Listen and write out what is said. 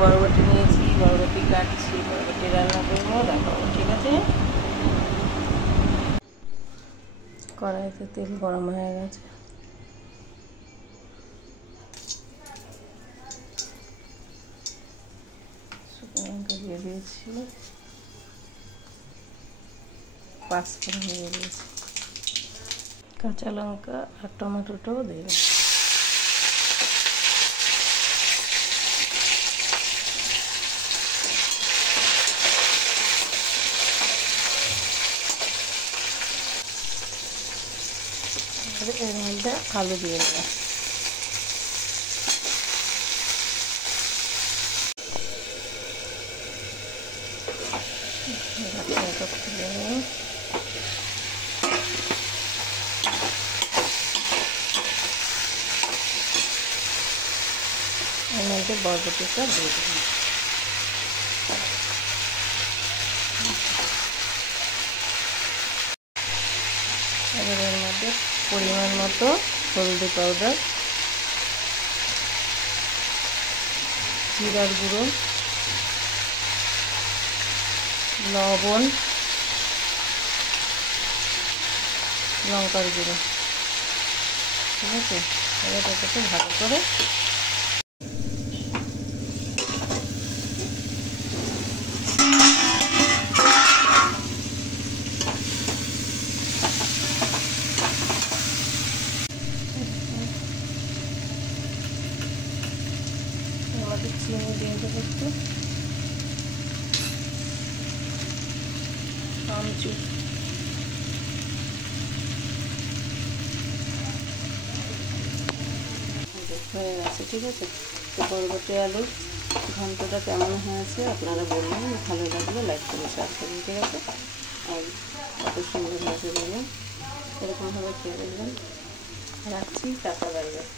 বরবটি নিয়েছি, বরবটি কাটছি, বরবটি রান্না করবো, দেখাবো। ঠিক আছে। কড়াইতে তেল গরম হয়ে গেছে, শুকনো লঙ্কা দিয়ে দিয়েছি, পাঁচফোড়ন দিয়ে দিয়েছি, কাঁচা লঙ্কা আর টমেটোটাও দিয়ে দিয়েছি। এর মধ্যে আলু দিয়ে দেবো। এর মধ্যে বরবটিটা দিয়ে দেবো। এবার এর মধ্যে পরিমাণ মতো হলদি পাউডার, জিরার গুঁড়ো, লবণ, লঙ্কার গুঁড়ো। ঠিক আছে। এবার এটাকে ভালো করে আমাদের চিনি দিয়ে দেবো একটু, আমচুর হয়ে গেছে। ঠিক আছে। তো বরবটি আলু ঘন্টটা কেমন হয়েছে আপনারা বলবেন, ভালো লাগলে লাইক করে শেয়ার করুন। ঠিক আছে। আর কত সুন্দর হয়েছে দেখবেন, এরকমভাবে খেয়ে দেখবেন। রাখছি, টাটা, বাই বাই।